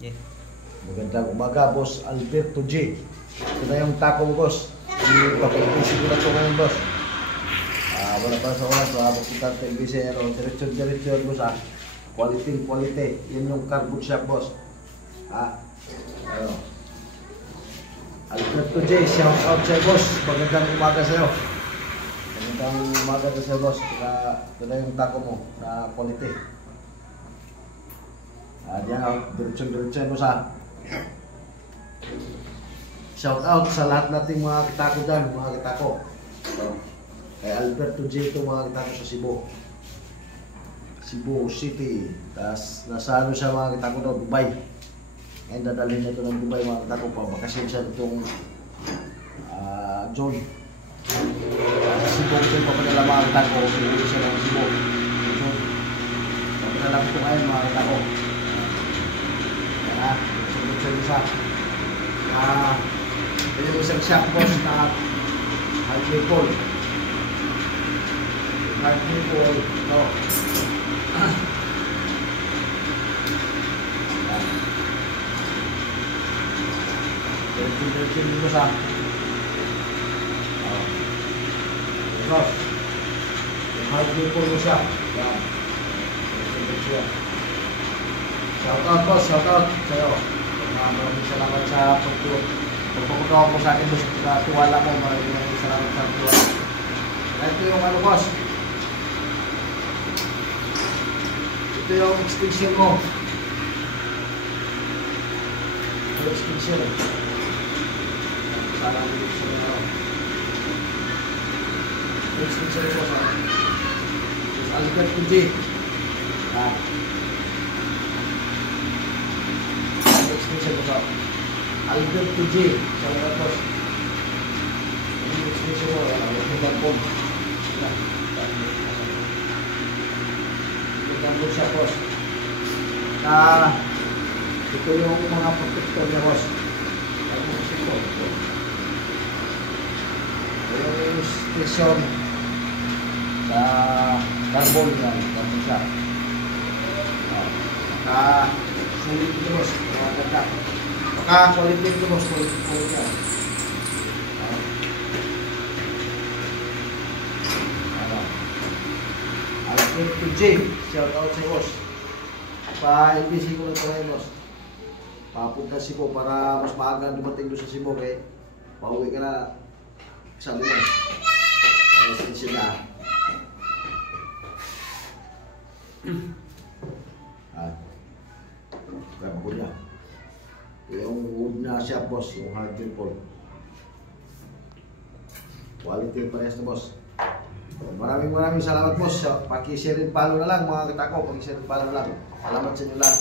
Yeah. Magandang umaga, Boss Alberto J. Ito na yung takong, boss. Ipapag-ibisi ko na ito ngayon, boss. Wala pa sa oras, habang kita ito ibisi. Diretso, boss, quality. Yan yung cardboard shop, boss. Ayun. Alberto J, shout out sa'yo, boss. Magandang umaga sa'yo. Magandang umaga sa'yo, boss. Ito na yung tako mo na quality. Diyan, diretso, boss, shout out sa lahat nating mga kitako dyan, mga kitako. Kay Alberto J ito, mga kitako sa Cebu City. Tapos nasa ano siya, mga kitako daw, Dubai. Ngayon dadalhin niya ito ng Dubai, mga kitako pa. Bakasin siya itong John. Sa Cebu ito yung papadala, mga kitako. Pinuwi siya ng Cebu. John. Papadala ko ito ngayon, mga kitako. Yan, diretso siya. Ito yung isang shop, boss, na Hardly Paul. Ito. Diretso dito sa boss. Yung Hardly Paul mo siya. Diretso. Shout out, boss. Shout out sa'yo. Maraming salamat sa pagpupunta mo sa akin, boss. Tuwala mo. Maraming salamat sa tuwala. Ito yung ano, boss. Ito yung extension mo. Ito yung extension. Sana yung extension mo sa Alberto J. Extension mo sa Alberto J. Sa mga, boss. Yung extension mo, yung tampon. Yung tampon siya, boss. Ito yung mga protector niya, boss. Yung station sa carbon yan. Carbon siya. Sulit ito, boss. Quality ito, boss. Quality yan. Alberto J. Shout out sa boss. Pa-LBC ko lang ito ngayon, boss. Papunta sa Cebu para mas maaga dumating doon sa Cebu. Okay? Pauwi ka na sa Lumas. Extension na. Carbon niya. Yung wood na siya, boss. Yung Hardly Paul. Quality parehas na, boss. Maraming salamat, boss. Paki-share and follow na lang, mga kitako. Paki-share and follow na lang. Salamat sa inyo lahat.